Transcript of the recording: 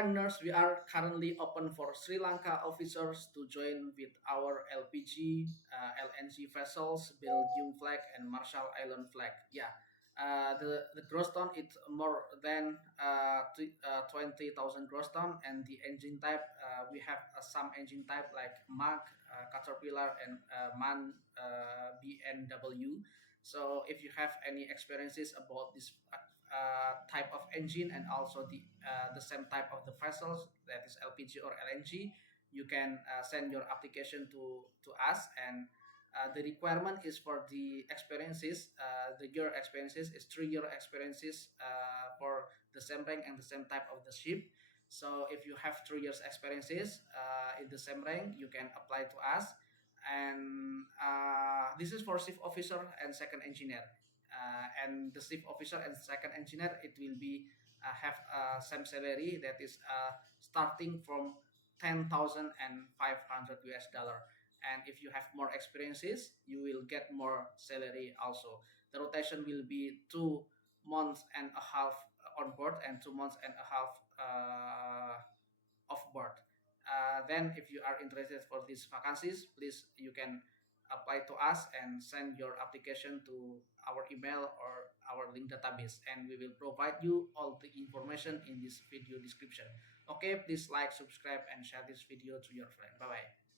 Lankaners, we are currently open for Sri Lanka officers to join with our LPG, LNG vessels, Belgium flag, and Marshal Island flag. Yeah, the gross ton is more than 20,000 gross ton, and the engine type we have some engine type like Mag, Caterpillar, and MAN BMW. So if you have any experiences about this type of engine and also the same type of the vessels, that is LPG or LNG, you can send your application to us. And the requirement is for the experiences, the year experiences is 3 year experiences for the same rank and the same type of the ship. So if you have 3 years experiences in the same rank, you can apply to us. And this is for chief officer and second engineer. And the chief officer and second engineer, it will be have same salary, that is starting from 10,500 US dollar. And if you have more experiences, you will get more salary also. The rotation will be 2 months and a half on board and 2 months and a half off board. Then if you are interested for these vacancies, please you can apply to us and send your application to our email or our link database, and we will provide you all the information in this video description. Okay, please like, subscribe, and share this video to your friend. Bye bye.